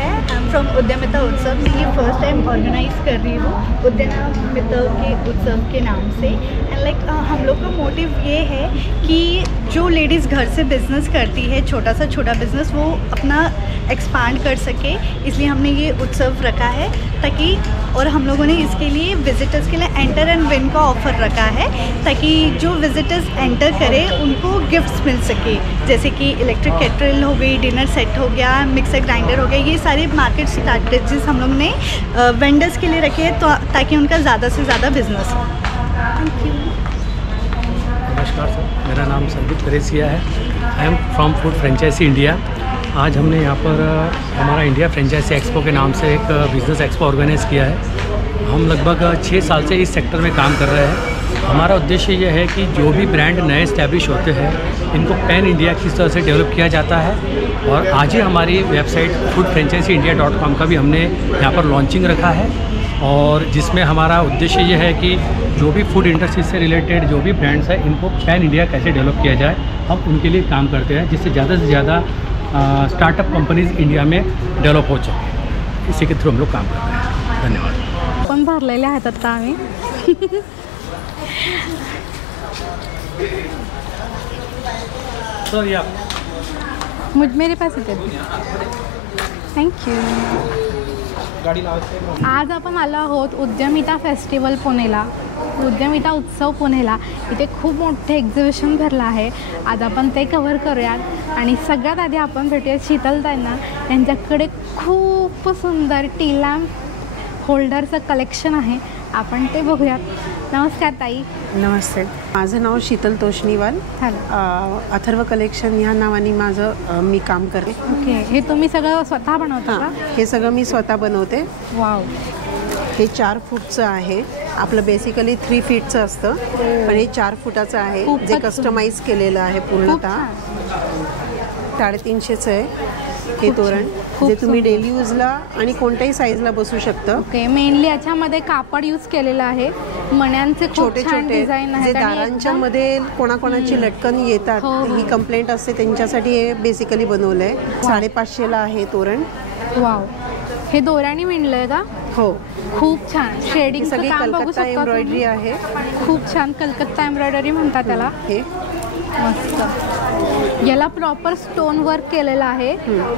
है। I am from उद्यमिता उत्सव। मैं ये फर्स्ट टाइम ऑर्गेनाइज कर रही हूँ उद्यमिता के उत्सव के नाम से। एंड लाइक हम लोग का मोटिव ये है कि जो लेडीज़ घर से बिज़नेस करती है, छोटा सा छोटा बिज़नेस, वो अपना एक्सपांड कर सके, इसलिए हमने ये उत्सव रखा है ताकि, और हम लोगों ने इसके लिए विजिटर्स के लिए एंटर एंड विन का ऑफ़र रखा है ताकि जो विजिटर्स एंटर करें उनको गिफ्ट्स मिल सके, जैसे कि इलेक्ट्रिक केटल हो गई, डिनर सेट हो गया, मिक्सर ग्राइंडर हो गया। ये सारे मार्केट स्ट्रैटेजीज हम लोग ने वेंडर्स के लिए रखे हैं तो ताकि उनका ज़्यादा से ज़्यादा बिजनेस हो। Thank you. नमस्कार सर, मेरा नाम संदीप करेसिया है। I am from food franchisee India. आज हमने यहाँ पर हमारा इंडिया फ्रेंचाइजी एक्सपो के नाम से एक बिज़नेस एक्सपो ऑर्गेनाइज़ किया है। हम लगभग 6 साल से इस सेक्टर में काम कर रहे हैं। हमारा उद्देश्य यह है कि जो भी ब्रांड नए इस्टेब्लिश होते हैं इनको पैन इंडिया किस तरह से डेवलप किया जाता है। और आज ही हमारी वेबसाइट foodfranchiseeindia.com का भी हमने यहाँ पर लॉन्चिंग रखा है, और जिसमें हमारा उद्देश्य यह है कि जो भी फूड इंडस्ट्री से रिलेटेड जो भी ब्रांड्स हैं इनको पैन इंडिया कैसे डेवलप किया जाए, हम उनके लिए काम करते हैं, जिससे ज़्यादा से ज़्यादा स्टार्टअप कंपनीज इंडिया में डेवलप हो सके। इसी के थ्रू हम लोग काम करते हैं। धन्यवाद। पण भरलेले आहेत आता आम्ही। सर या मेरे पास येते। Thank you. आज आपण आलो आहोत उद्यमिता फेस्टिवल पुणेला, उद्यमिता उत्सव पुणेला। इथे खूप मोठे एक्झिबिशन भरलं आहे। आज आपण ते कव्हर करूयात आणि सगळ्यात आधी आपण भेटूया शीतलताईंना। यांच्याकडे खूप सुंदर टी लॅम्प होल्डरचं कलेक्शन आहे, आपण ते बघूयात। नमस्कार ताई। नमस्ते, माझं नाव शीतल तोष्णीवाल। अथर्व कलेक्शन ह्या नावाने माझं मी काम करते। ओके, हे तुम्ही सगळं स्वतः बनवता का? हे सगळं मी स्वतः बनवते। वाव। हे 4 फूटचं आहे। आपलं बेसिकली 3 फीटचं असतं, पण हे 4 फुटाचं आहे, जे कस्टमाइज केलेलं आहे पूर्णतः। 350चं आहे हे तोरण, जे तुम्ही डेली यूजला आणि कोणत्याही साईजला बसू शकतं। ओके, मेनली याच्यामध्ये कापड यूज केलेलं आहे, मण्यांचे छोटे छोटे डिझाईन आहेत। दारांच्या मध्ये कोणाकोणाची लटकन येतात, ही कंप्लेंट असते, त्यांच्यासाठी हे बेसिकली बनवलं आहे। 550ला आहे तोरण। वाव, हे दोऱ्याने विणलंय का? हो, खूप छान शेडिंग सगळी कलकत्ता एम्ब्रॉयडरी आहे। खूप छान कलकत्ता एम्ब्रॉयडरी म्हणतात त्याला। हे मस्त, याला प्रॉपर स्टोन वर्क केलेलं आहे,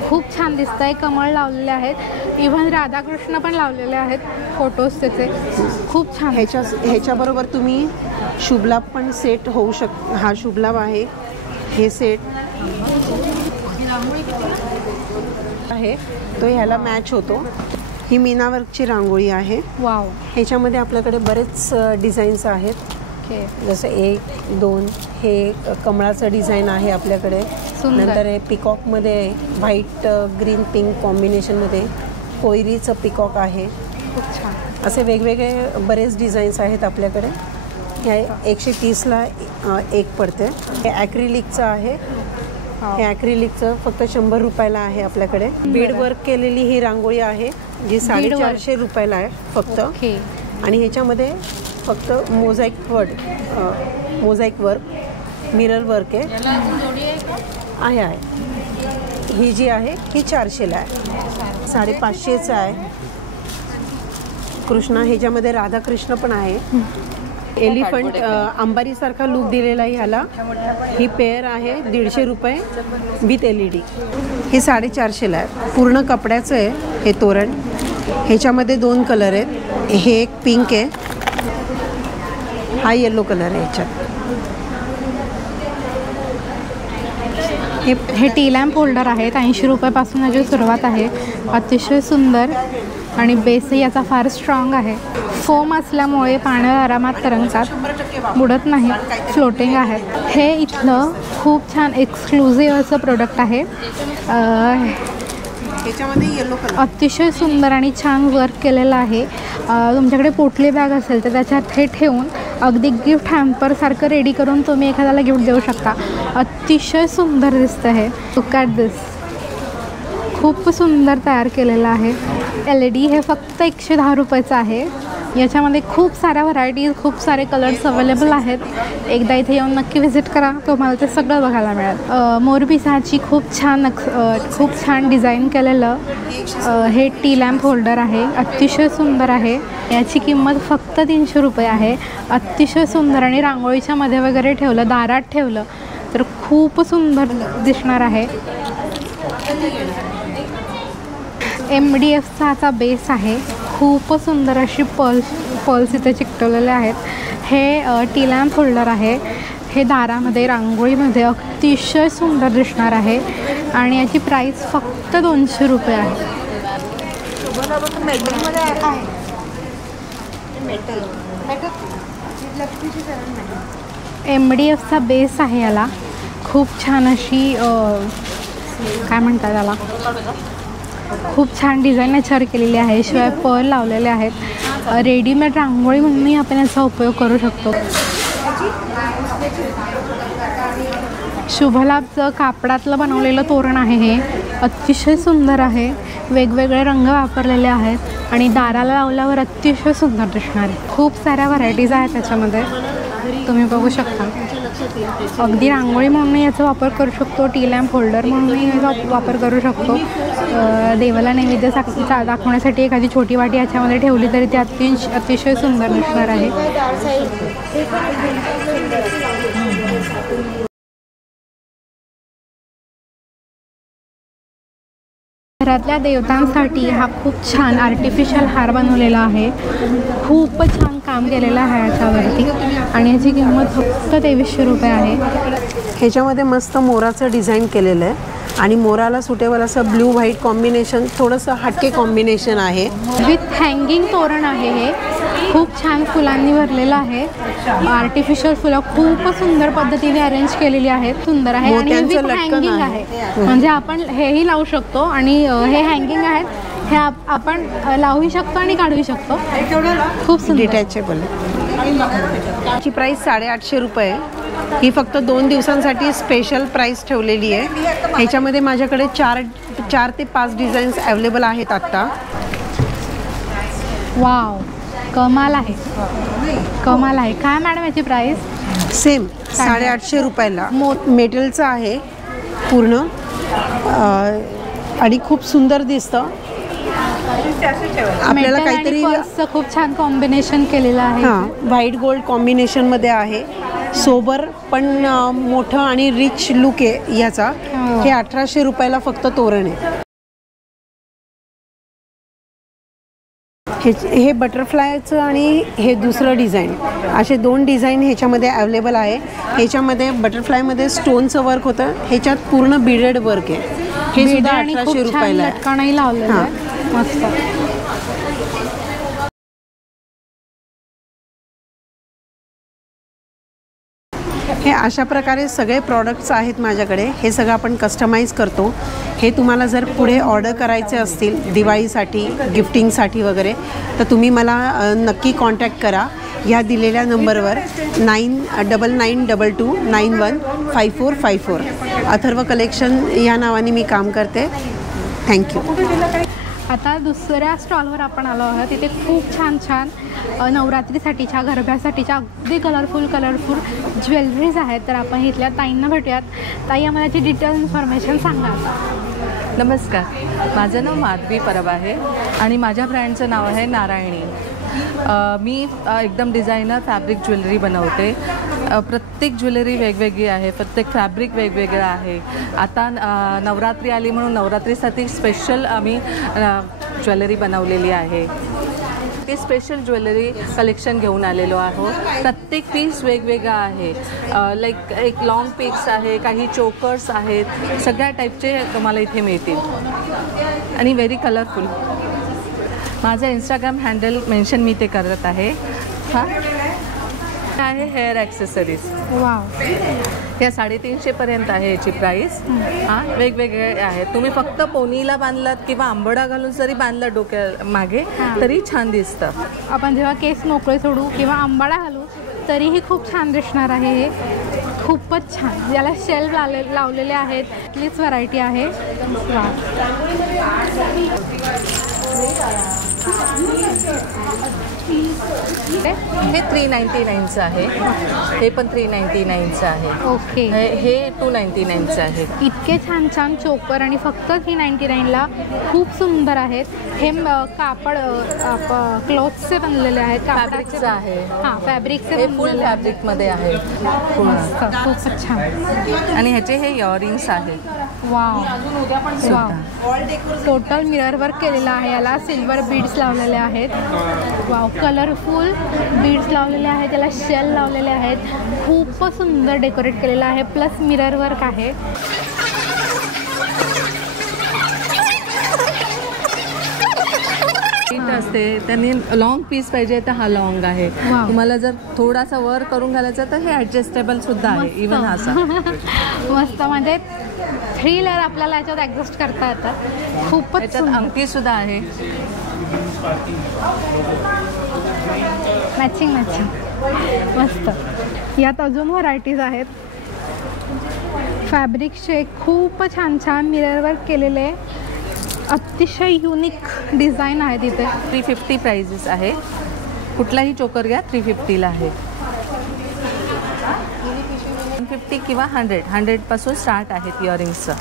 खूप छान दिसतंय। कमळ लावलेले आहेत, इव्हन राधाकृष्ण पण लावलेले आहेत, फोटोज त्याचे खूप छान। ह्याच्याबरोबर तुम्ही शुभलाभ पण सेट होऊ हा शुभलाभ आहे, हे सेट आहे तो ह्याला मॅच होतो। ही मीना वर्कची रांगोळी आहे। वाव, ह्याच्यामध्ये आपल्याकडे बरेच डिझाईन्स आहेत, जसं 1, 2 हे कमळाचं डिझाईन आहे आपल्याकडे। नंतर हे पिकॉकमध्ये व्हाईट ग्रीन पिंक कॉम्बिनेशनमध्ये कोयरीचं पिकॉक आहे। खूप छान, असे वेगवेगळे बरेच डिझाईन्स आहेत आपल्याकडे। ह्या 130ला एक पडते। हे ॲक्रिलिकचं आहे, हे ॲक्रिलिकचं फक्त 100 रुपयाला आहे आपल्याकडे। बीड वर्क केलेली ही रांगोळी आहे, जी 450 रुपयाला आहे फक्त। आणि ह्याच्यामध्ये फक्त मोझाईक वर्क, मिरर वर्क आहे। ही जी आहे ही 400ला आहे। 550चं आहे। कृष्णा, ह्याच्यामध्ये राधाकृष्ण पण आहे। एलिफंट अंबारीसारखा लुक दिलेला आहे ह्याला। ही पेअर आहे 150 रुपये विथ LED। हे 450ला आहे, पूर्ण कपड्याचं आहे हे तोरण। ह्याच्यामध्ये 2 कलर आहेत, हे एक पिंक आहे, हा येलो कलर आहे। ह्याच्यात हे टी लॅम्प होल्डर आहेत, 80 रुपयापासून याची सुरुवात आहे। अतिशय सुंदर आणि बेसही याचा फार स्ट्रॉंग आहे। फोम असल्यामुळे पाण्यात आरामात तरंगतात, बुडत नाही, फ्लोटिंग आहे। हे इथलं खूप छान एक्सक्लुझिव्ह असं प्रोडक्ट आहे। ह्याच्यामध्ये येलो कलर अतिशय सुंदर आणि छान वर्क केलेलं आहे। तुमच्याकडे पोटली बॅग असेल तर त्याच्यात हे ठेवून अगदी गिफ्ट हॅम्परसारखं रेडी करून तुम्ही एखाद्याला गिफ्ट देऊ शकता। अतिशय सुंदर दिसतं हे। लुक ॲट दिस, खूप सुंदर तयार केलेलं आहे। LED हे फक्त 110 रुपयाचं आहे। याच्यामध्ये खूप साऱ्या व्हरायटीज, खूप सारे कलर्स अवेलेबल आहेत. एकदा इथे येऊन नक्की व्हिजिट करा, तुम्हाला ते सगळं बघायला मिळेल. मोरपिसाची खूप छान डिझाईन केलेलं हे टी लॅम्प होल्डर आहे. अतिशय सुंदर आहे. याची किंमत फक्त 300 रुपये आहे. अतिशय सुंदर आणि रांगोळीच्या मध्ये वगैरे ठेवलं, दारात ठेवलं तर खूप सुंदर दिसणार आहे. MDFचा असा बेस आहे. खूप सुंदर अशी पर्ल्स इथे चिकटवलेले आहेत. हे टी लॅम्प होल्डर आहे. हे दारामध्ये, रांगोळीमध्ये अतिशय सुंदर दिसणार आहे आणि याची प्राईस फक्त 200 रुपये आहे. MDFचा बेस आहे याला. खूप छान अशी काय म्हणतात त्याला, खूप छान डिझाईन याच्यावर केलेली आहे. शिवाय पर्ल लावलेले आहेत. रेडीमेड रांगोळी म्हणूनही आपण याचा उपयोग करू शकतो. शुभलाभचं कापडातलं बनवलेलं तोरण आहे. हे अतिशय सुंदर आहे. वेगवेगळे रंग वापरलेले आहेत आणि दाराला लावल्यावर अतिशय सुंदर दिसणार आहे. खूप साऱ्या व्हरायटीज आहेत त्याच्यामध्ये, तुम्ही बघू शकता. अगदी रांगोळी म्हणून याचा वापर करू शकतो. टी लॅम्प होल्डर म्हणूनही याचा वापर करू शकतो. देवाला नैवेद्य दाखवण्यासाठी एखादी छोटी वाटी याच्यामध्ये ठेवली तरी ती अतिशय सुंदर दिसणार आहे. घरातल्या देवतांसाठी हा खूप छान आर्टिफिशियल हार बनवलेला आहे. खूप छान काम केलेलं आहे याच्यावरती आणि याची किंमत फक्त 2300 रुपये आहे. ह्याच्यामध्ये मस्त मोराचं डिझाईन केलेलं आहे आणि मोराला सुटेबल असं ब्लू व्हाईट कॉम्बिनेशन, थोडंसं हटके कॉम्बिनेशन आहे. विथ हँगिंग तोरण आहे. हे खूप छान फुलांनी भरलेलं आहे. आर्टिफिशियल फुलं खूप सुंदर पद्धतीने अरेंज केलेली आहेत. सुंदर आहे आणि विथ हँगिंग आहे. म्हणजे आपण हेही लावू शकतो आणि हे हँगिंग आहेत. हे आपण लावू शकतो आणि काढू शकतो. खूप सुंदर. डिटॅचेबल. याची प्राईस 850 रुपये. ही फक्त 2 दिवसांसाठी स्पेशल प्राईस ठेवलेली आहे. ह्याच्यामध्ये माझ्याकडे 4 ते 5 डिझाईन्स अवेलेबल आहेत आत्ता. वाव, कमाल आहे. कमाल आहे. काय मॅडम याची प्राईस? सेम 850 रुपयाला. मेटलचं आहे पूर्ण आणि खूप सुंदर दिसतं. आपल्याला काहीतरी खूप छान कॉम्बिनेशन केलेलं आहे. हां, व्हाईट गोल्ड कॉम्बिनेशनमध्ये आहे. सोबर पण मोठं आणि रिच लुक आहे याचा. हे 1800 रुपयाला फक्त तोरण आहे. हे बटरफ्लायचं आणि हे दुसरं डिझाईन, असे 2 डिझाईन ह्याच्यामध्ये अवेलेबल आहे. ह्याच्यामध्ये बटरफ्लायमध्ये स्टोनचं वर्क होतं. ह्याच्यात पूर्ण बीडेड वर्क आहे. हे सुद्धा 1800 रुपयाला आहे. लटकनही लावलेलं आहे. मस्त. हे अशा प्रकारे सगळे प्रॉडक्ट्स आहेत माझ्याकडे. हे सगळं आपण कस्टमाइज करतो. हे तुम्हाला जर पुढे ऑर्डर करायचे असतील दिवाळीसाठी, गिफ्टिंगसाठी वगैरे, तर तुम्ही मला नक्की कॉन्टॅक्ट करा ह्या दिलेल्या नंबरवर. 9922915454. अथर्व कलेक्शन या नावाने मी काम करते. थँक्यू. आता दुसऱ्या स्टॉलवर आपण आलो आहोत. तिथे खूप छान छान नवरात्रीसाठीच्या, गरब्यासाठीच्या अगदी कलरफुल ज्वेलरीज आहेत. तर आपण इथल्या ताईंना भेटूयात. ताई, आम्हाला याची डिटेल इन्फॉर्मेशन सांगा. नमस्कार, माझं नाव माधवी परब आहे आणि माझ्या ब्रँडचं नाव आहे नारायणी. मी एकदम डिझायनर फॅब्रिक ज्वेलरी बनवते. प्रत्येक ज्वेलरी वेगवेगळी आहे. प्रत्येक फॅब्रिक वेगवेगळं आहे. आता नवरात्री आली म्हणून नवरात्रीसाठी स्पेशल आम्ही ज्वेलरी बनवलेली आहे. ते स्पेशल ज्वेलरी कलेक्शन घेऊन आलेलो आहोत. प्रत्येक पीस वेगवेगळा आहे. लाईक एक लॉंग पीस आहे, काही चोकर्स आहेत, सगळ्या टाईपचे तुम्हाला इथे मिळतील आणि व्हेरी कलरफुल. माझं इंस्टाग्राम हँडल मेन्शन मी ते करत आहे. हां, आहे हेअर ॲक्सेसरीज. वाव, या 350पर्यंत आहे याची प्राईस. हां, वेगवेगळे आहेत. तुम्ही फक्त पोनीला बांधलात किंवा आंबडा घालून जरी बांधलं डोक्या मागे तरी छान दिसतं. आपण जेव्हा केस मोकळे सोडू किंवा आंबाडा घालू तरीही खूप छान दिसणार आहे. हे खूपच छान. याला शेल्फ लावलेले आहेत. इथलीच व्हरायटी आहे. हे 399चं आहे, हे पण 399चं आहे, ओके. हे 299चं आहे. इतके छान छान चोकर आणि फक्त 399ला खूप सुंदर आहेत. हे कापड क्लॉथचे बनलेले आहेत, फॅब्रिकचं आहे. हां, फॅब्रिकचे हे फुल फॅब्रिकमध्ये आहे मस्त, खूपच छान. आणि ह्याचे हे इयरिंग्स आहेत. Wow wow, total mirror work केलेलं आहे. याला सिल्वर बीड्स लावलेले आहेत. वाव, कलरफुल बीड्स लावलेले आहेत, त्याला शेल लावलेले आहेत. खूपच सुंदर डेकोरेट केलेलं आहे, प्लस मिरर वर्क आहे. असते त्यांनी लॉंग पीस पाहिजे तर हा लॉंग आहे. वाव. तुम्हाला जर थोडासा वर करून घालायचा तर हे ऍडजस्टेबल सुद्धा आहे. इव्हन असा मस्त, म्हणजे 3 लेअर आपल्याला याच्यात ॲडजस्ट करता येतात. खूपच त्याच्यात सुंदर. अंगठी सुद्धा आहे. मॅचिंग मस्त. यात अजून व्हरायटीज आहेत. फॅब्रिकचे खूप छान छान मिरर वर्क केलेले, अतिशय युनिक डिझाईन आहे तिथे. 350 प्राइजेस आहे. कुठलाही चोकर घ्या 350ला आहे. 150 किंवा 100 पासून स्टार्ट आहेत इयरिंग्सचं.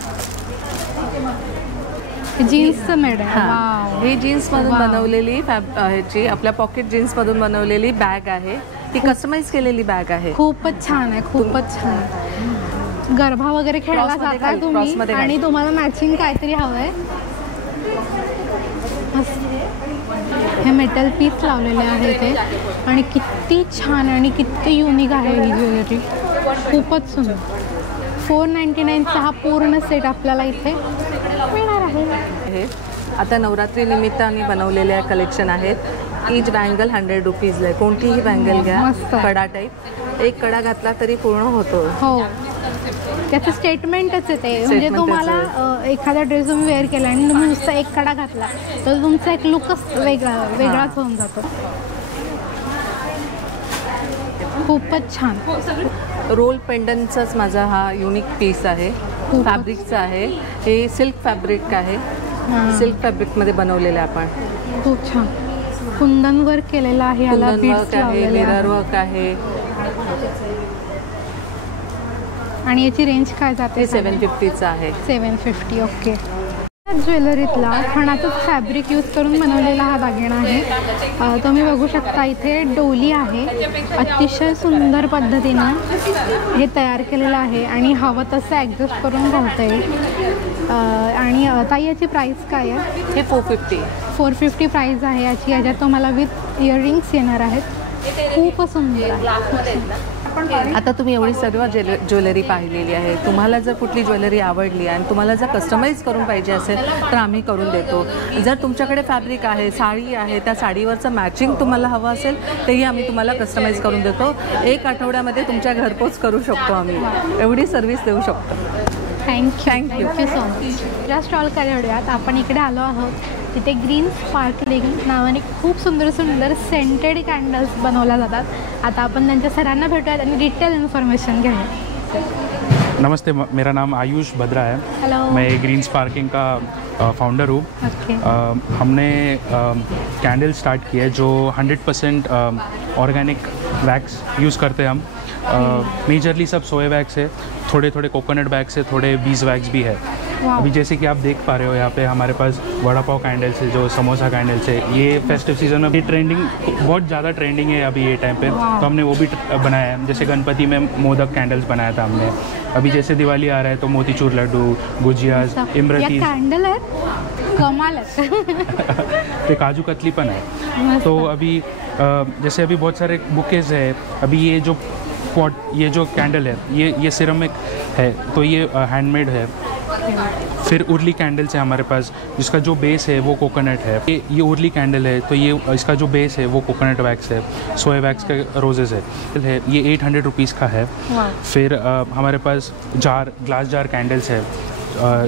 जीन्सचं मेड आहे. हां, ही जीन्समधून वाव. बनवलेली ह्याची आपल्या पॉकेट जीन्समधून बनवलेली बॅग आहे. ती कस्टमाइज केलेली बॅग आहे. खूपच छान आहे, खूपच छान. गरबा वगैरे खेळायला क्रॉसमध्ये जाता घाल, तुम्ही क्रॉसमध्ये घाल. आणि तुम्हाला मॅचिंग काहीतरी हवं आहे. हे मेटल पीस लावलेले आहे ते, आणि किती छान आणि किती युनिक आहे ही ज्वेलरी. खूपच सुंदर. 499चा हा पूर्ण सेट आपल्याला इथे मिळणार आहे. हे आता नवरात्री निमित्ताने बनवलेले कलेक्शन आहेत. ईच बँगल 100 रुपीजला आहे. कोणतीही बँगल घ्या, मस्त. कडा टाईप. एक कडा घातला तरी पूर्ण होतो. हो, त्याचं स्टेटमेंटच आहे ते. म्हणजे तुम्हाला एखादा ड्रेस तुम्ही वेअर केला आणि तुम्ही नुसता एक कडा घातला तर तुमचा एक लुकच वेगळाच होऊन जातो. खूपच छान. रोल पेंडंटचाच माझा हा युनिक पीस आहे. फॅब्रिकचा आहे. हे सिल्क फॅब्रिक आहे. सिल्क फॅब्रिकमध्ये बनवलेलं आहे आपण. खूप छान. कुंदन वर्क केलेलं आहे, याला कुंदन बीड्स वर्क आहे, लावलेले मिरर आहे. वर्क आहे. आणि याची रेंज काय जाते? हे 750चं आहे. 750. ओके. ज्वेलरीतला खणाचंच फॅब्रिक यूज करून बनवलेला हा दागिना आहे. तुम्ही बघू शकता इथे डोली आहे. अतिशय सुंदर पद्धतीनं हे तयार केलेलं आहे आणि हवं तसं ॲडजस्ट करून घालता येईल. आणि ताई याची प्राईस काय आहे? हे 450. 450 प्राईस आहे याची. याच्यात तुम्हाला विथ इयरिंग्स येणार आहेत. खूपच सुंदर आहे. आता तुम्ही एवढी सर्व ज्वेलरी पाहिलेली आहे. तुम्हाला जर कुठली ज्वेलरी आवडली आणि तुम्हाला जर कस्टमाइज करून पाहिजे असेल तर आम्ही करून देतो. जर तुमच्याकडे फॅब्रिक आहे, साडी आहे, त्या साडीवरचं मॅचिंग तुम्हाला हवं असेल तेही आम्ही तुम्हाला कस्टमाइज करून देतो. 1 आठवड्यामध्ये तुमच्या घरपोच करू शकतो आम्ही. एवढी सर्व्हिस देऊ शकतो. Thank you so much. ज्या स्टॉल काढूयात आपण इकडे आलो आहोत, तिथे ग्रीन स्पार्कलिंग नावाने खूप सुंदर सुंदर सेंटेड कॅन्डल्स बनवल्या जातात. आता आपण त्यांच्या सरांना भेटूयात आणि डिटेल इन्फॉर्मेशन घेऊया. नमस्ते, मेरा नाम आयुष बद्रा है. हेलो. मैं ग्रीन स्पार्किंग का फाउंडर हूँ. ओके. हमने कैंडल स्टार्ट किया है जो 100% ऑर्गेनिक वैक्स यूज़ करते हैं हम. मेजरली सब सोया वैक्स है, थोड़े थोड़े कोकोनट वैक्स है, थोड़े बीज वैक्स भी है. अभी जैसे कि आप देख पा रहे हो यहाँ पे हमारे पास वड़ा पाव कैंडल्स है, जो समोसा कैंडल्स है. ये फेस्टिव सीजन में भी ट्रेंडिंग, बहुत ज़्यादा ट्रेंडिंग है अभी ये टाइम पे. तो हमने वो भी बनाया है. जैसे गणपति में मोदक कैंडल्स बनाया था हमने. अभी जैसे दिवाली आ रहा है तो मोतीचूर लड्डू, गुजियाज, इमरती. कैंडल है कमाल है. तो काजू कतली पण है. तो अभी जैसे अभी बहुत सारे बुकेज है. अभी ये जो पॉट, ये जो कैंडल है, ये सिरेमिक है, तो ये हैंडमेड है. फिर उर्ली कैंडल्स है हमारे पास, जिसका जो बेस है वो कोकोनट है. ये उर्ली कैंडल है, तो ये इसका जो बेस है वो कोकोनट वैक्स है, सोया वैक्स का रोजेज़ है. ये 800 रुपीज़ का है. फिर हमारे पास ग्लास जार कैंडल्स है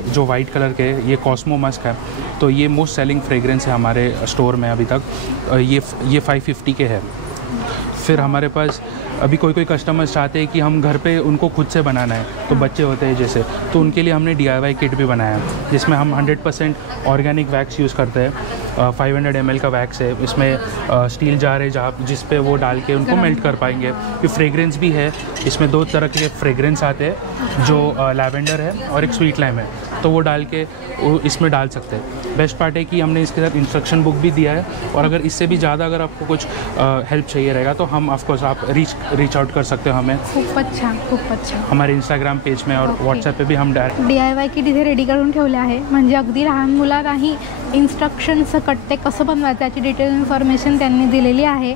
जो वाइट कलर के. ये कॉस्मो मस्क है, तो ये मोस्ट सेलिंग फ्रेगरेंस है हमारे स्टोर में अभी तक. ये 550 के है. फिर हमारे पास अभी कोई कोई कस्टमर्स चाहते हैं कि हम घर पे उनको खुद से बनाना है, तो बच्चे होते हैं जैसे, तो उनके लिए हमने DIY किट भी बनाया है जिसमें हम 100% ऑर्गेनिक वैक्स यूज़ करते हैं। 500 ml का वैक्स है, इसमें स्टील जार है जहाँ जिस पे वो डाल के उनको मेल्ट कर पाएंगे। फिर फ्रेग्रेंस भी है, इसमें 2 तरह के फ्रेग्रेंस आते हैं, जो लैवेंडर है और एक स्वीट लाइम है, तो वो डाल के वो इसमें डाल सकते हैं। बेस्ट पार्ट है कि हमने इसके साथ इंस्ट्रक्शन बुक भी दिया है, और अगर इससे भी ज़्यादा अगर आपको कुछ हेल्प चाहिए रहेगा तो हम ऑफकोर्स आप रीच आउट कर सकते हो हमें। खूप अच्छा हमारे इंस्टाग्राम पेज में और व्हाट्सएप पे भी हम डायरेक्ट DIY किट इथे रेडी करून ठेवले आहे, म्हणजे अगदी लहान मुलांनाही इन्स्ट्रक्शन सकट ते कसं बनवायचं याची डिटेल इन्फॉर्मेशन त्यांनी दिलेली आहे।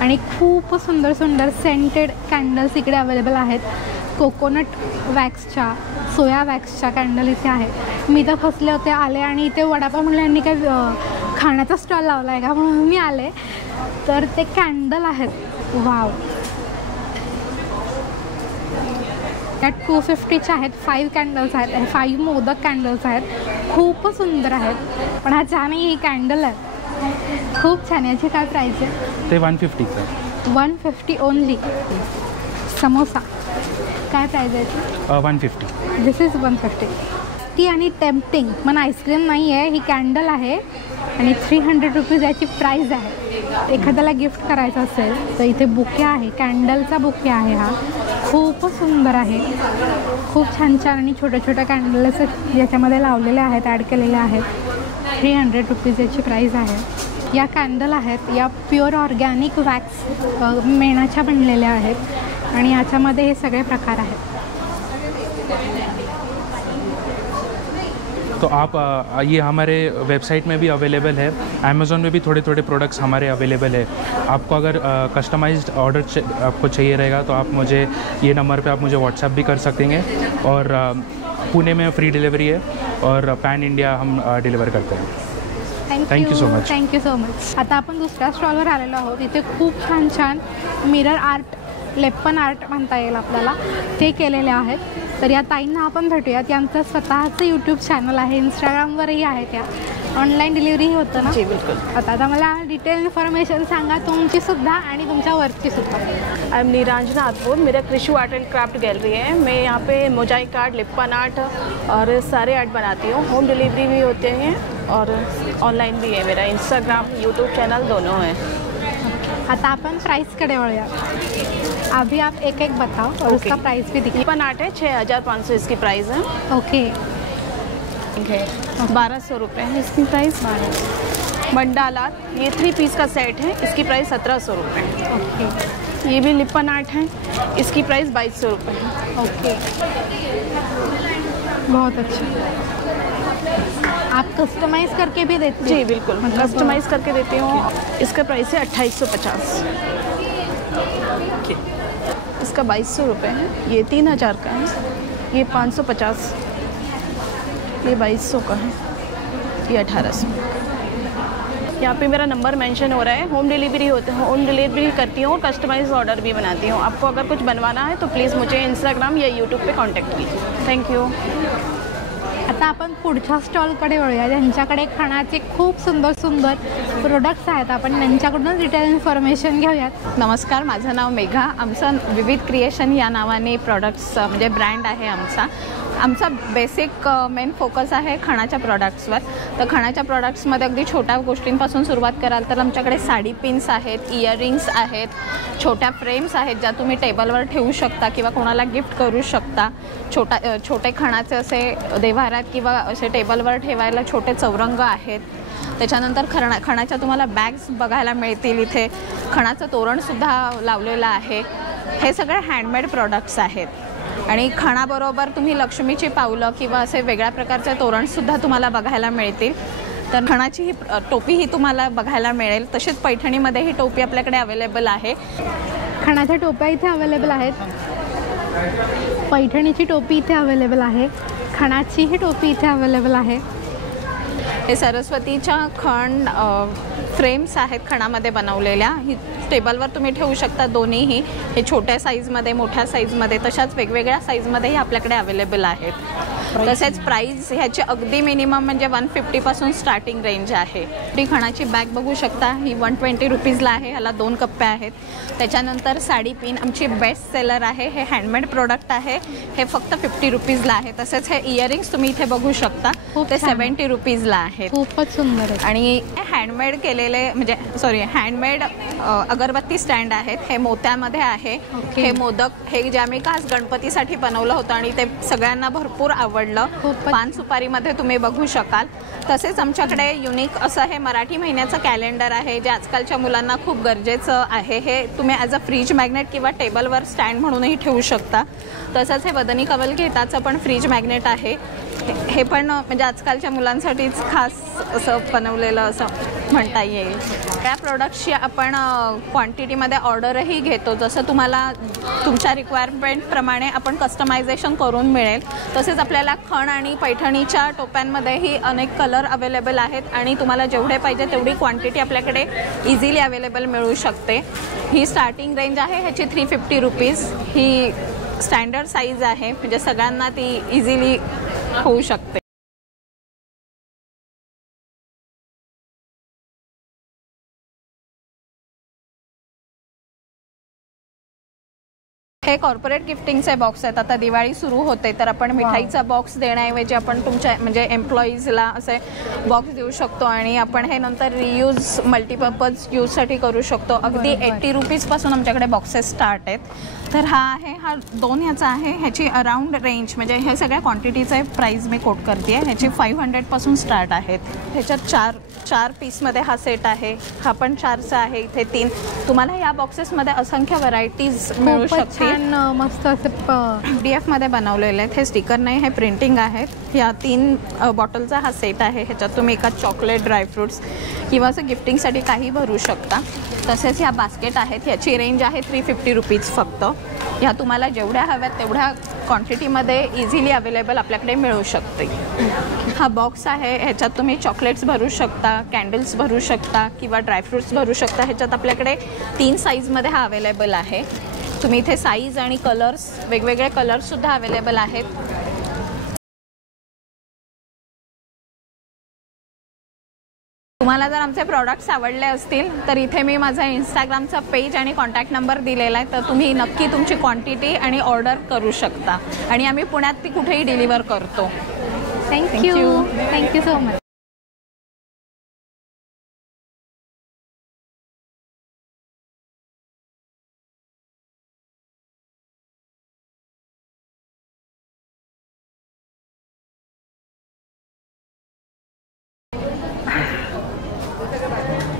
आणि खूप सुंदर सुंदर सेंटेड कॅन्डल्स इकडे अवेलेबल आहेत। कोकोनट वॅक्सच्या, सोया वॅक्सच्या कॅन्डल इथे आहेत। मी तर फसले होते, आले आणि इथे वडापाव म्हणलं यांनी काय खाण्याचा स्टॉल लावला आहे का म्हणून मी आले, तर ते कॅन्डल आहेत। वाव, त्यात 250च्या आहेत, 5 कॅन्डल्स आहेत, 5 मोदक कॅन्डल्स आहेत, खूप सुंदर आहेत। पण हा छान ही कॅन्डल आहे, खूप छान। याची काय प्राईस आहे? ते 150 150 ओनली। समोसा काय प्राईस आहे? 150। दिस इज 150। ती आणि टेम्पटिंग पण आईस्क्रीम नाही आहे, ही कॅन्डल आहे आणि 300 रुपीज याची प्राईस आहे। एखाद्याला गिफ्ट करायचं असेल तर इथे बुके आहे, कॅन्डलचा बुके आहे हा, खूप सुंदर आहे। खूप छान छान आणि छोट्या छोट्या कॅन्डल्स याच्यामध्ये लावलेले आहेत, ॲड केलेले आहेत। 300 रुपीज याची प्राईस आहे। या कॅन्डल आहेत, या प्युअर ऑर्गॅनिक वॅक्स मेणाच्या बनलेल्या आहेत आणि याच्यामध्ये हे सगळे प्रकार आहेत। तो आप ये हमारे वेबसाइट में भी अवेलेबल है, अमेज़ॉन में भी थोड़े थोड़े प्रोडक्ट्स हमारे अवेलेबल है। आपको अगर कस्टमाइज्ड ऑर्डर आपको चाहिए रहेगा तो आप मुझे ये नंबर पे आप मुझे व्हाट्सएप भी कर सकेंगे, और पुणे में फ्री डिलीवरी है और पैन इंडिया हम डिलीवर करते हैं। Thank you so much. Thank you so much. आता आपण दुसऱ्या स्टॉलवर आलेलो आहोत। इथे खूप छान छान मिरर आर्ट, लेपन आर्ट म्हणता येईल आपल्याला, ते केलेले आहेत। तर या ताईंना आपण भेटूयात। यांचं स्वतःचं यूट्यूब चॅनल आहे, इंस्टाग्रामवरही आहे, त्या ऑनलाईन डिलिव्हरीही होतं ना? जी बिल्कुल। आता मला डिटेल इन्फॉर्मेशन सांगा तुमची सुद्धा आणि तुमच्या वर्कची सुद्धा। आई एम निरंजना आतपुर, मेरा कृषु आर्ट एंड क्राफ्ट गैलरी है। मैं यहाँ पे मोजाइक आर्ट, लिप्पन आर्ट और सारे आर्ट बनाती हूँ। होम डिलीवरी भी होते हैं और ऑनलाइन भी है। मेरा इंस्टाग्राम, यूट्यूब चैनल दोनों है। आता अपन प्राइस कडे वळूया। अभी आप एक एक बताओ और उसका प्राइस भी दिखाओ। लिप्पन आर्ट है 6500 इसकी प्राइस है। ओके, ठीक है। 1200 रुपये है इसकी प्राइस। 1200। मंडाला, ये 3 पीस का सेट है, इसकी प्राइस 1700 रुपये। ओके। ये भी लिप्पन आर्ट है, इसकी प्राइस 2200 रुपये है। ओके, बहुत अच्छा। आप कस्टमाइज़ करके भी देते हैं? जी बिल्कुल, कस्टमाइज़ करके देती हूँ। इसका प्राइस है 2850। इसका 2200 रुपये है। ये 3000 का है, ये 550, ये 2200 का है, ये 1800। यहाँ पे मेरा नंबर मेंशन हो रहा है। होम डिलीवरी करती हूँ और कस्टमाइज ऑर्डर भी बनाती हूँ। आपको अगर कुछ बनवाना है तो प्लीज़ मुझे इंस्टाग्राम या यूट्यूब पे कांटेक्ट कीजिए। Thank you. आता आपण पुढच्या स्टॉलकडे वळूया, ज्यांच्याकडे खाण्याचे खूप सुंदर सुंदर प्रोडक्ट्स आहेत। आपण त्यांच्याकडून डिटेल इन्फॉर्मेशन घेऊयात। नमस्कार, माझं नाव मेघा। आमचं विविध क्रिएशन या नावाने प्रॉडक्ट्स म्हणजे ब्रँड आहे आमचा बेसिक मेन फोकस आहे खाण्याच्या प्रॉडक्ट्सवर। तर खाण्याच्या प्रॉडक्ट्समध्ये अगदी छोट्या गोष्टींपासून सुरुवात कराल तर आमच्याकडे साडी पिन्स आहेत, इयरिंग्स आहेत, छोट्या फ्रेम्स आहेत ज्या तुम्ही टेबलवर ठेवू शकता किंवा कोणाला गिफ्ट करू शकता। छोटे खाण्याचे असे देव्हाऱ्यात किंवा असे टेबलवर ठेवायला छोटे चौरंग आहेत। त्याच्यानंतर खणाच्या तुम्हाला बॅग्स बघायला मिळतील। इथे खणाचं तोरणसुद्धा लावलेलं आहे। हे सगळे हँडमेड प्रॉडक्ट्स आहेत आणि खणाबरोबर तुम्ही लक्ष्मीची पावलं किंवा असे वेगळ्या प्रकारचे तोरणसुद्धा तुम्हाला बघायला मिळतील। तर खणाची ही टोपीही तुम्हाला बघायला मिळेल। तसेच पैठणीमध्ये ही टोपी आपल्याकडे अवेलेबल आहे। खणाच्या टोप्या इथे अवेलेबल आहेत, पैठणीची टोपी इथे अवेलेबल आहे, खणाचीही टोपी इथे अवेलेबल आहे। हे सरस्वतीच्या खण फ्रेम्स आहेत खणामध्ये बनवलेल्या। ही टेबलवर तुम्ही ठेवू शकता दोन्हीही। हे छोट्या साईजमध्ये, मोठ्या साईजमध्ये, तशाच वेगवेगळ्या साईजमध्येही आपल्याकडे अवेलेबल आहेत। तसेच प्राईस ह्याची अगदी मिनिमम म्हणजे 150पासून स्टार्टिंग रेंज आहे. ती खणाची बॅग बघू शकता, ही 120 रुपीजला आहे. ह्याला 2 कप्पे आहेत. त्याच्यानंतर साडी पिन आमची बेस्ट सेलर आहे. हे हँडमेड प्रोडक्ट आहे. हे फक्त 50 रुपीजला आहे. तसेच हे इयरिंग्स तुम्ही इथे बघू शकता, ते 70 रुपीजला आहेत. खूपच सुंदर आहे. आणि हँडमेड केलेले म्हणजे हँडमेड अगरबत्ती स्टँड आहेत. हे मोत्यामध्ये आहे. हे मोदक हे जे आम्ही खास गणपतीसाठी बनवलं होतं आणि ते सगळ्यांना भरपूर आवडलं. पान सुपारीमध्ये तुम्ही बघू शकाल. तसेच आमच्याकडे युनिक असं हे मराठी महिन्याचं कॅलेंडर आहे, जे आजकालच्या मुलांना खूप गरजेचं आहे. हे तुम्ही ॲज अ फ्रीज मॅग्नेट किंवा टेबलवर स्टँड म्हणूनही ठेवू शकता. तसंच हे वदनी कवल घेताचं पण फ्रीज मॅग्नेट आहे. हे पण म्हणजे आजकालच्या मुलांसाठीच खास असं बनवलेलं असं म्हणता येईल. त्या प्रोडक्ट्सची आपण क्वांटिटीमध्ये ऑर्डरही घेतो. जसं तुम्हाला तुमच्या रिक्वायरमेंटप्रमाणे आपण कस्टमायझेशन करून मिळेल. तसेच आपल्याला खण आणि पैठणीच्या टोप्यांमध्येही अनेक कलर अवेलेबल आहेत आणि तुम्हाला जेवढे पाहिजे तेवढी क्वांटिटी आपल्याकडे इझिली अवेलेबल मिळू शकते. ही स्टार्टिंग रेंज आहे ह्याची 350 रुपीज. ही स्टँडर्ड साईज आहे, म्हणजे सगळ्यांना ती इझिली होऊ शकते. हे कॉर्पोरेट गिफ्टिंगचे बॉक्स आहेत. आता दिवाळी सुरू होते तर आपण मिठाईचा बॉक्स देण्याऐवजी आपण तुमच्या म्हणजे एम्प्लॉईजला असे बॉक्स देऊ शकतो आणि आपण हे नंतर रियूज मल्टीपर्पज यूजसाठी करू शकतो. अगदी 80 रुपीजपासून आमच्याकडे बॉक्सेस स्टार्ट आहेत. तर हा 2 ह्याचा आहे. ह्याची अराउंड रेंज म्हणजे हे सगळ्या क्वांटिटीचे प्राईस मी कोट करते आहे. ह्याची 500पासून स्टार्ट आहेत. ह्याच्यात 4 पीसमध्ये हा सेट आहे. हा पण 4चा आहे. इथे 3. तुम्हाला या बॉक्सेसमध्ये असंख्य व्हरायटीज मिळू शकतील. मस्त असे PDF मध्ये बनवलेले आहेत. हे स्टिकर नाही, हे प्रिंटिंग आहेत. या 3 बॉटलचा हा सेट आहे. ह्याच्यात तुम्ही एका चॉकलेट, ड्रायफ्रुट्स किंवा असं गिफ्टिंगसाठी काही भरू शकता. तसेच ह्या बास्केट आहेत. याची रेंज आहे 350 रुपीज फक्त. ह्या तुम्हाला जेवढ्या हव्यात तेवढ्या क्वांटिटीमध्ये इझिली अवेलेबल आपल्याकडे मिळू शकते. हा बॉक्स आहे. ह्याच्यात तुम्ही चॉकलेट्स भरू शकता, कॅन्डल्स भरू शकता किंवा ड्रायफ्रुट्स भरू शकता. ह्याच्यात आपल्याकडे 3 साईजमध्ये हा अवेलेबल आहे. तुम्ही इथे साईज आणि कलर्स वेगवेगळे कलर्ससुद्धा अवेलेबल आहेत. तुम्हाला जर आमचे प्रॉडक्ट्स आवडले असतील तर इथे मी माझा इंस्टाग्रामचा पेज आणि कॉन्टॅक्ट नंबर दिलेला आहे. तर तुम्ही नक्की तुमची क्वांटिटी आणि ऑर्डर करू शकता आणि आम्ही पुण्यात ती कुठेही डिलिव्हर करतो. Thank you so much.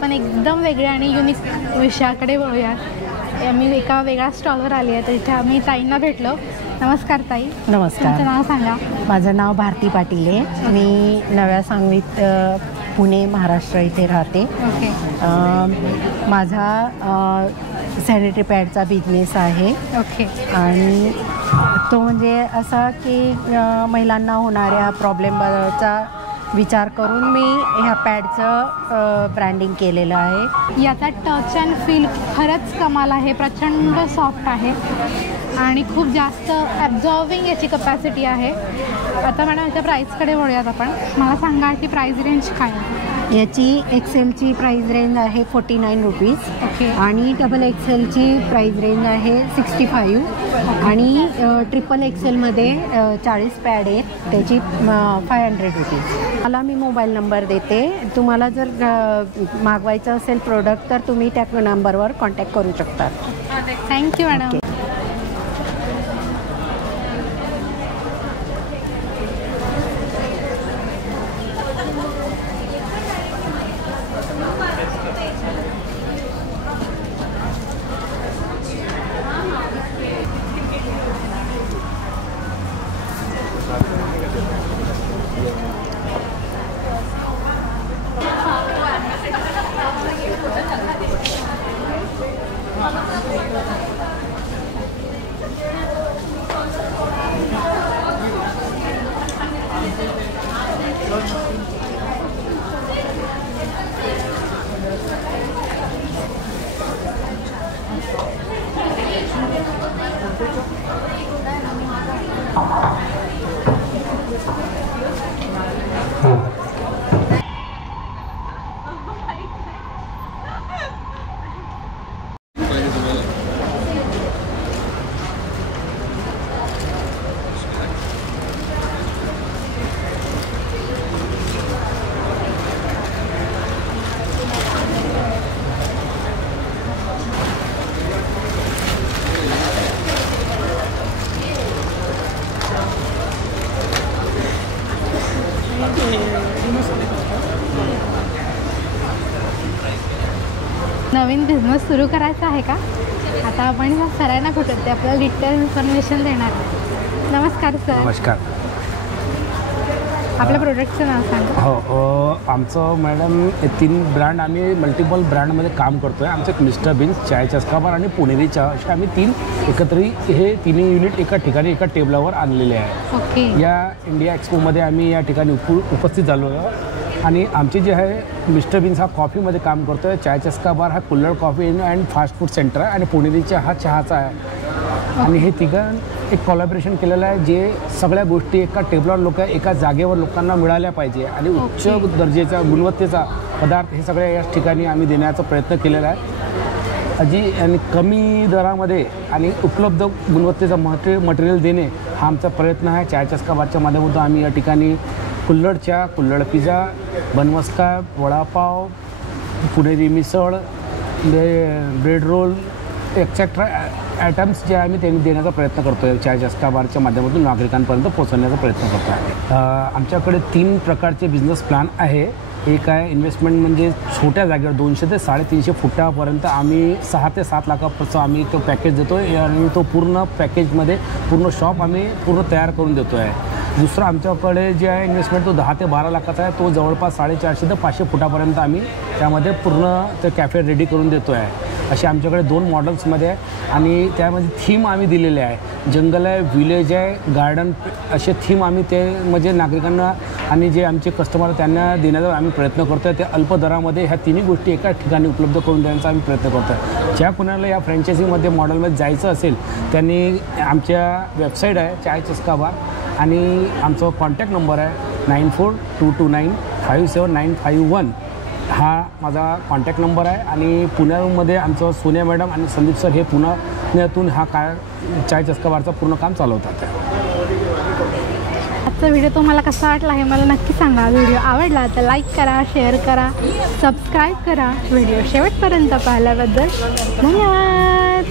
पण एकदम वेगळ्या आणि युनिक विषयाकडे वळूयात. मी एका वेगळ्या स्टॉलवर आली आहे. तर इथे आम्ही ताईंना भेटलो. नमस्कार ताई. नमस्कार. तुमचं नाव सांगा. माझं नाव भारती पाटील आहे. मी नव्या सांगलीत पुणे महाराष्ट्र इथे राहते. ओके. माझा सॅनिटरी पॅडचा बिझनेस आहे. ओके. आणि तो म्हणजे असा की महिलांना होणाऱ्या प्रॉब्लेमचा विचार करून मी ह्या पॅडचं ब्रँडिंग केलेलं आहे. याचा टच अँड फील खरंच कमाल आहे. प्रचंड सॉफ्ट आहे आणि खूप जास्त ॲब्झॉर्विंग याची कपॅसिटी आहे. आता मॅडम याच्या प्राईसकडे वळूयात आपण. मला सांगा की प्राईस रेंज काय आहे? याची XLची प्राईस रेंज आहे 49 रुपीज. ओके. आणि XXLची प्राईस रेंज आहे 65. आणि XXLमध्ये 40 पॅड आहेत, त्याची 500 रुपीज. मला मी मोबाईल नंबर देते. तुम्हाला जर मागवायचं असेल प्रोडक्ट तर तुम्ही त्या नंबरवर कॉन्टॅक्ट करू शकता. Thank you madam. नवीन बिझनेस सुरू करायचा आहे का? आता आपण सरांना भेटत ते आपल्याला डिटेल इन्फॉर्मेशन देणार. नमस्कार सर. नमस्कार. आपल्या प्रोडक्टचं नाव सांगा. हो, आमचं मॅडम 3 ब्रँड, आम्ही मल्टिपल ब्रँडमध्ये काम करतो आहे. आमचं मिस्टर बीन्स, चाय चस्का बार आणि पुणेरी चहा असे आम्ही 3 एकत्र हे तिन्ही युनिट एका ठिकाणी एका टेबलावर आणलेले आहे. ओके. या इंडिया एक्सपोमध्ये आम्ही या ठिकाणी उपस्थित झालो आहे. आणि आमचे जे आहे मिस्टर बीन्स हा कॉफीमध्ये काम करतो आहे, चाय चस्का बार हा कुल्हड़ coffee and fast food centre आहे आणि पुणेरी चहा हा चहाचा आहे. आणि हे तिघं एक कोलॅबरेशन केलेलं आहे जे सगळ्या गोष्टी एका टेबलवर एका जागेवर लोकांना मिळाल्या पाहिजे आणि उच्च दर्जाचा गुणवत्तेचा पदार्थ हे सगळ्या याच ठिकाणी आम्ही देण्याचा प्रयत्न केलेला आहे. आणि कमी दरामध्ये आणि उपलब्ध गुणवत्तेचा मटेरियल देणे हा आमचा प्रयत्न आहे. चाय चस्का बारच्या माध्यमातून आम्ही या ठिकाणी कुल्हड़ चहा, कुल्हड़ पिझ्झा, बनमस्का, वडापाव, पुणेरी मिसळ, ब्रेड रोल एक्सेट्रा आयटम्स जे आम्ही त्यांनी देण्याचा प्रयत्न करतो आहे. चाय चस्का बारच्या माध्यमातून नागरिकांपर्यंत पोहोचवण्याचा प्रयत्न करतो आहे. आमच्याकडे 3 प्रकारचे बिझनेस प्लॅन आहे. एक आहे इन्व्हेस्टमेंट म्हणजे छोट्या जागेवर 200 ते 350 फुटापर्यंत आम्ही 6 ते 7 लाखापर्यंत आम्ही तो पॅकेज देतो आहे आणि तो पूर्ण पॅकेजमध्ये पूर्ण शॉप आम्ही पूर्ण तयार करून देतो आहे. दुसरं आमच्याकडे जे आहे इन्व्हेस्टमेंट तो 10 ते 12 लाखाचा आहे. तो जवळपास 450 ते 500 फुटापर्यंत आम्ही त्यामध्ये पूर्ण ते कॅफे रेडी करून देतो आहे. असे आमच्याकडे 2 मॉडेल्समध्ये आहे आणि त्यामध्ये थीम आम्ही दिलेले आहे. जंगल आहे, विलेज आहे, गार्डन असे थीम आम्ही ते म्हणजे नागरिकांना आणि जे आमचे कस्टमर त्यांना देण्याचा आम्ही प्रयत्न करतो आहे. ते अल्प दरामध्ये ह्या तिन्ही गोष्टी एका ठिकाणी उपलब्ध करून देण्याचा आम्ही प्रयत्न करतो आहे. ज्या कुणाला या फ्रँचायझीमध्ये मॉडेलमध्ये जायचं असेल त्यांनी आमच्या वेबसाईट आहे चाय चस्का बार आणि आमचा कॉन्टॅक्ट नंबर आहे 9422957951 हा माझा कॉन्टॅक्ट नंबर आहे. आणि पुण्यामध्ये आमचं सोनिया मॅडम आणि संदीप सर हे पुण्यातून हा चाय चस्का बारचं पूर्ण काम चालवतात. आजचा व्हिडिओ तुम्हाला कसा वाटला हे मला नक्की सांगा. व्हिडिओ आवडला तर लाईक करा, शेअर करा, सबस्क्राईब करा. व्हिडिओ शेवटपर्यंत पाहिल्याबद्दल धन्यवाद.